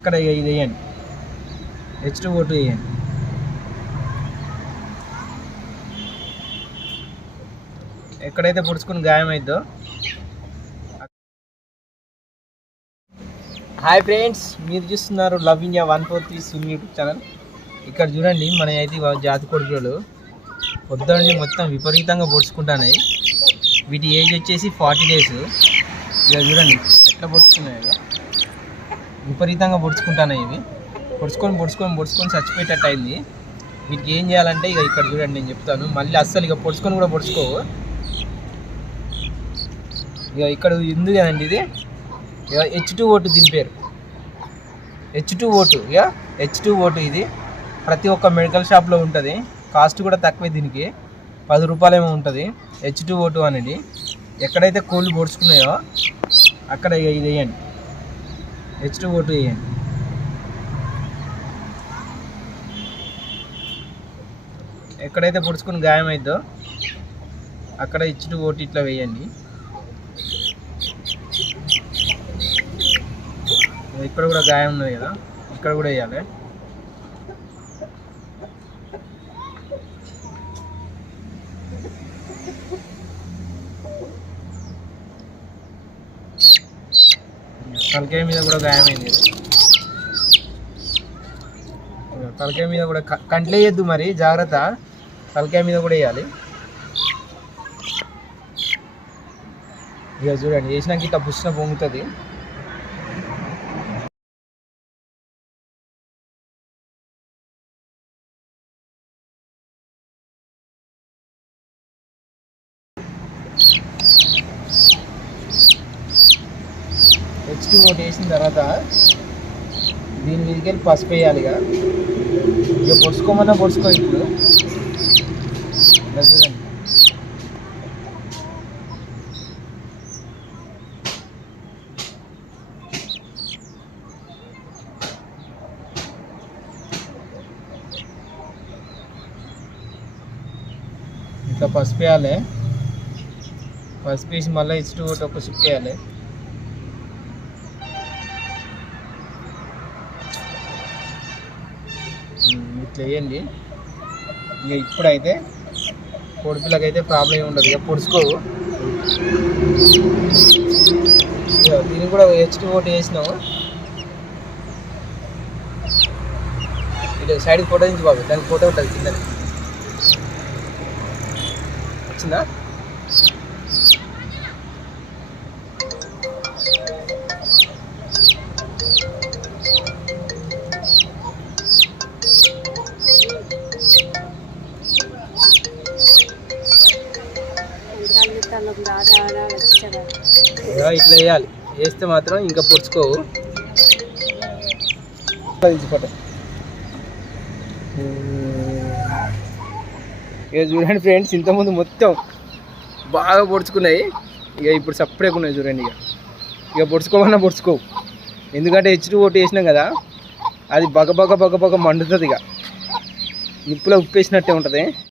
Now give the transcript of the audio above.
ఇక్కడ ఇది వేయండి. హెచ్ టూ ఓటు వేయండి. ఎక్కడైతే పొడుచుకుని గాయమైద్దో హాయ్ ఫ్రెండ్స్ మీరు చూస్తున్నారు love India one four three sim YouTube channel ఇక్కడ చూడండి మన అయితే జాతి కొడుకులు పొద్దున్నే మొత్తం విపరీతంగా పొడుచుకుంటున్నాయి. వీటి ఏజ్ వచ్చేసి ఫార్టీ డేస్ ఇక చూడండి ఎట్లా పొడుచుకున్నాయో విపరీతంగా పొడుచుకుంటున్నాయి ఇవి. పొడుచుకొని పొడుచుకొని పొడుచుకొని చచ్చిపోయేటట్టు అయింది. వీటికి ఏం చేయాలంటే ఇక ఇక్కడ చూడండి నేను చెప్తాను. మళ్ళీ అస్సలు ఇక పొడుచుకొని కూడా పొడుచుకోవు. ఇక ఇక్కడ ఉంది కదండి ఇది? ఇక హెచ్ టూ ఓటు దీని పేరు. హెచ్ టూ ఓటు ఇక హెచ్ టూ ఓటు ఇది. ప్రతి ఒక్క మెడికల్ షాప్లో ఉంటుంది. కాస్ట్ కూడా తక్కువే దీనికి. పది రూపాయలేమో ఉంటుంది. హెచ్ టూ ఓటు అనేది ఎక్కడైతే కోళ్ళు పొడుచుకున్నాయో అక్కడ ఇక ఇది వేయండి. హెచ్ టూ ఓటు వేయండి ఎక్కడైతే పొడుచుకుని గాయమైద్దో అక్కడ హెచ్ టూ ఓటు ఇట్లా వేయండి. ఇక్కడ కూడా గాయం ఉన్నది కదా ఇక్కడ కూడా వేయాలి. తలకాయ మీద కూడా గాయమైంది. తలకాయ మీద కూడా కంట్లే వేయద్దు మరి జాగ్రత్త. తలకాయ మీద కూడా వేయాలి. ఇక చూడండి వేసినాక ఇట్లా పుష్ణ పొంగుతుంది. నెక్స్ట్ ఒకటి వేసిన తర్వాత దీని మీదకి వెళ్ళి పసుపు వేయాలి ఇక ఇక పొడుచుకోమన్నా పొడుచుకో ఇప్పుడు ఇలా చూడండి ఇట్లా పసుపు వేయాలి పసుపు వేసి మళ్ళీ ఇచ్చి ఒకటి ఒక సుక్కు వేయాలి ఇట్లా వేయండి. ఇక ఇప్పుడైతే పొడిపిల్లకి అయితే ప్రాబ్లం ఏమి ఉండదు. ఇక పొడుచుకోవు. ఇక దీన్ని కూడా హెచ్ టూ ఒకటి వేసినాము. ఇటు సైడ్కి ఫోటో నుంచి బాబు. దానికి ఫోటో ఉంటుంది కింద వచ్చిందా? ఇట్లా వేయాలి. వేస్తే మాత్రం ఇంకా పొడుచుకోవు. ఇక చూడండి ఫ్రెండ్స్ ఇంతకుముందు మొత్తం బాగా పొడుచుకున్నాయి. ఇక ఇప్పుడు సపరేట్ ఉన్నాయి చూడండి ఇక ఇక పొడుచుకోమన్నా పొడుచుకోవు ఎందుకంటే హెచ్ టూ ఓటు వేసినాం కదా అది బగ బగ బగ బగ మండుతుంది ఇక నిప్పులో ఉప్పేసినట్టే ఉంటుంది.